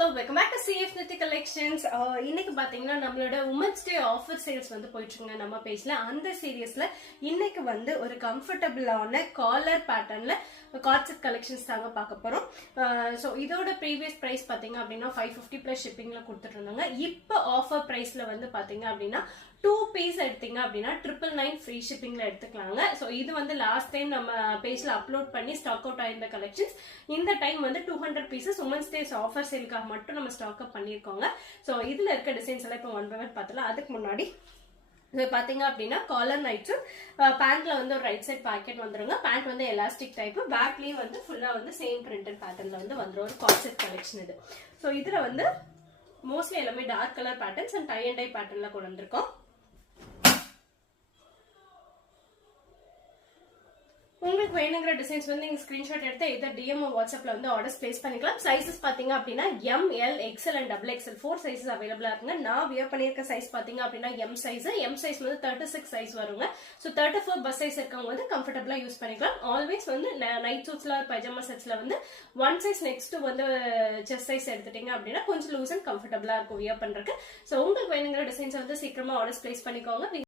hello, welcome back to CF Niti Collections. இன்னைக்கு பாத்தீங்கன்னா நம்மளோட Women's Day offer sales வந்து போயிட்டு இருக்குங்க நம்ம பேஜ்ல. அந்த சீரியஸ்ல இன்னைக்கு வந்து ஒரு கம்ஃபர்ட்டபிளான காலர் பேட்டர்ன்ல கார்ட்செட் கலெக்ஷன்ஸ் தாங்க பார்க்க போறோம். சோ இதோட ப்ரீவியஸ் பிரைஸ் பாத்தீங்க அப்படின்னா 550 பிளஸ் ஷிப்பிங்ல கொடுத்துட்டு இருந்தாங்க. இப்போ ஆஃபர் பிரைஸ்ல வந்து பாத்தீங்க அப்படின்னா 2 பீஸ் எடுத்தீங்க அப்படின்னா 999 ஃப்ரீ ஷிப்பிங்ல எடுத்துக்கலாங்க. ஸோ இது வந்து லாஸ்ட் டைம் நம்ம பேஜ்ல அப்லோட் பண்ணி ஸ்டாக் அவுட் ஆயிருந்த கலெக்ஷன்ஸ். இந்த டைம் வந்து 200 பீசஸ் உமன்ஸ் டேஸ் ஆஃபர் சேலுக்காக மட்டும் நம்ம ஸ்டாக் அப் பண்ணியிருக்கோங்க. ஸோ இதுல இருக்க டிசைன்ஸ் எல்லாம் இப்போ ஒன் பை ஒன் பார்த்தலாம். அதுக்கு முன்னாடி பாத்தீங்க அப்படின்னா காலர் நைட்ஸ் பேண்ட்ல வந்து ஒரு ரைட் சைட் பாக்கெட் வந்துருங்க. பேண்ட் வந்து எலாஸ்டிக் டைப், பேக்லயும் வந்து ஃபுல்லா வந்து சேம் பிரிண்டட் பேட்டர்ன்ல வந்து வந்துடும். ஒரு கார்ட்செட் கலெக்ஷன் இது. ஸோ இதுல வந்து மோஸ்ட்லி எல்லாமே dark colour patterns and tie and dye பேட்டர்ன்ல கொண்டு வந்திருக்கோம். உங்களுக்கு வேணுங்கிற டிசைன்ஸ் வந்து நீங்க ஸ்கிரீன்ஷாட் எடுத்து இதை டிஎம் வாட்ஸ்அப்ல வந்து ஆர்டர்ஸ் பிளேஸ் பண்ணிக்கலாம். சைசஸ் பாத்தீங்க அப்படின்னா M, L, XL and double XL 4 sizes அவைலபிளா இருக்குங்க. நான் வியர் பண்ணியிருக்க சைஸ் பாத்தீங்க அப்படின்னா எம் சைஸ் வந்து 36 சைஸ் வருங்க. ஸோ 34 பஸ் சைஸ் இருக்கவங்க வந்து கம்ஃபர்டபுளா யூஸ் பண்ணிக்கலாம். ஆல்வேஸ் வந்து நைட் சூட்ஸ்ல பைஜாமா செட்ஸ்ல வந்து 1 சைஸ் நெக்ஸ்ட் வந்து செஸ்ட் சைஸ் எடுத்துட்டீங்க அப்படின்னா கொஞ்சம் லூஸ் அண்ட் கம்ஃபர்டபுளா இருக்கும் வியர் பண்றதுக்கு. ஸோ உங்களுக்கு வேணுங்கிற டிசைன்ஸ் வந்து சீக்கிரமா ஆர்டர்ஸ் பிளேஸ் பண்ணிக்கோங்க.